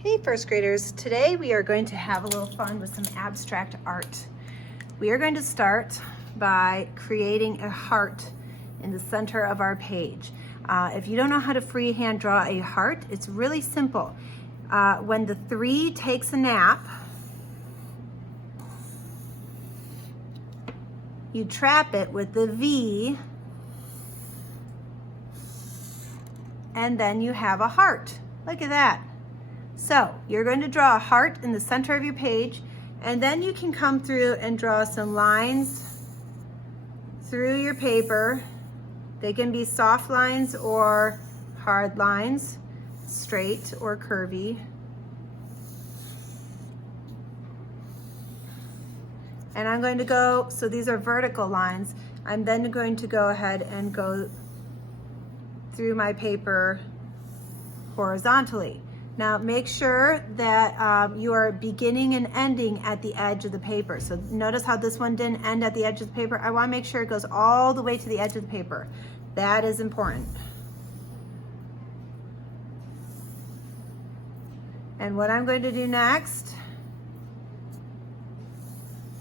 Hey first graders, today we are going to have a little fun with some abstract art. We are going to start by creating a heart in the center of our page. If you don't know how to freehand draw a heart, it's really simple. When the 3 takes a nap, you trap it with the V, and then you have a heart. Look at that. So you're going to draw a heart in the center of your page, and then you can come through and draw some lines through your paper. They can be soft lines or hard lines, straight or curvy. And I'm going to go, so these are vertical lines. I'm then going to go ahead and go through my paper horizontally. Now make sure that you are beginning and ending at the edge of the paper. So notice how this one didn't end at the edge of the paper. I want to make sure it goes all the way to the edge of the paper. That is important. And what I'm going to do next,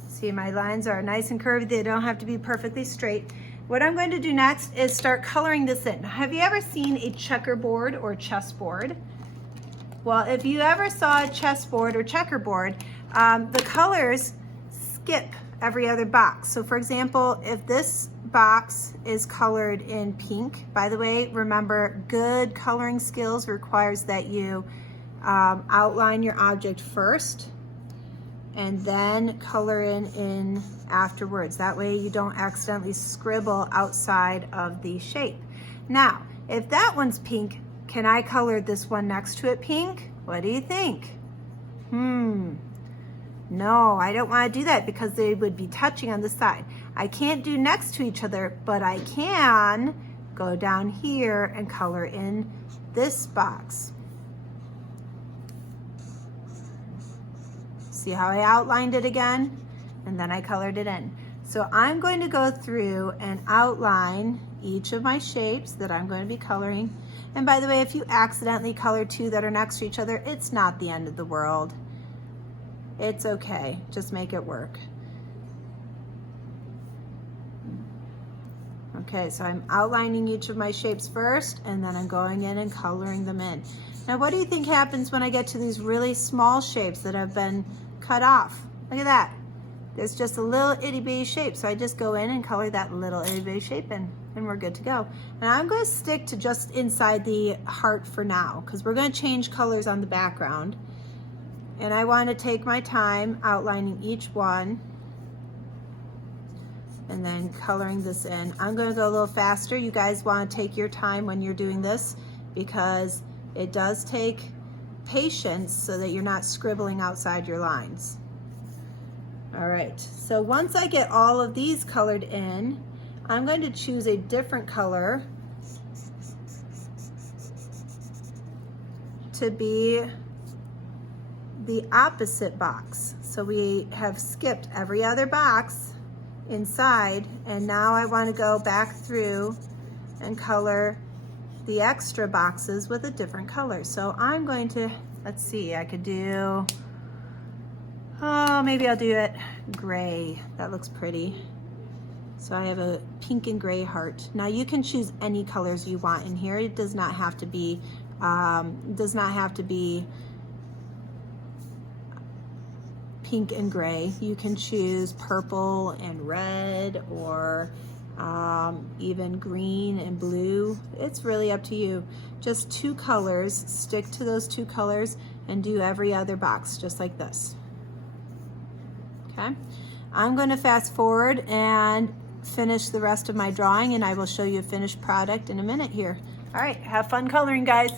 see, my lines are nice and curvy. They don't have to be perfectly straight. What I'm going to do next is start coloring this in. Have you ever seen a checkerboard or chessboard? Well, if you ever saw a chessboard or checkerboard, the colors skip every other box. So for example, if this box is colored in pink, by the way, remember, good coloring skills requires that you outline your object first and then color in afterwards. That way you don't accidentally scribble outside of the shape. Now, if that one's pink, can I color this one next to it pink? What do you think? No, I don't want to do that because they would be touching on the side. I can't do next to each other, but I can go down here and color in this box. See how I outlined it again? And then I colored it in. So I'm going to go through and outline each of my shapes that I'm going to be coloring. And by the way, if you accidentally color 2 that are next to each other, it's not the end of the world. It's okay, just make it work. Okay, so I'm outlining each of my shapes first, and then I'm going in and coloring them in. Now, what do you think happens when I get to these really small shapes that have been cut off? Look at that. There's just a little itty bitty shape, so I just go in and color that little itty bitty shape in, and we're good to go. And I'm going to stick to just inside the heart for now, because we're going to change colors on the background. And I want to take my time outlining each one and then coloring this in. I'm going to go a little faster. You guys want to take your time when you're doing this, because it does take patience so that you're not scribbling outside your lines. All right, so once I get all of these colored in, I'm going to choose a different color to be the opposite box. So we have skipped every other box inside, and now I want to go back through and color the extra boxes with a different color. So I'm going to, let's see, I could do, oh, maybe I'll do it gray. That looks pretty. So I have a pink and gray heart. Now you can choose any colors you want in here. It does not have to be, pink and gray. You can choose purple and red, or even green and blue. It's really up to you. Just 2 colors, stick to those 2 colors, and do every other box just like this. Okay, I'm going to fast forward and finish the rest of my drawing, and I will show you a finished product in a minute here. All right, have fun coloring, guys.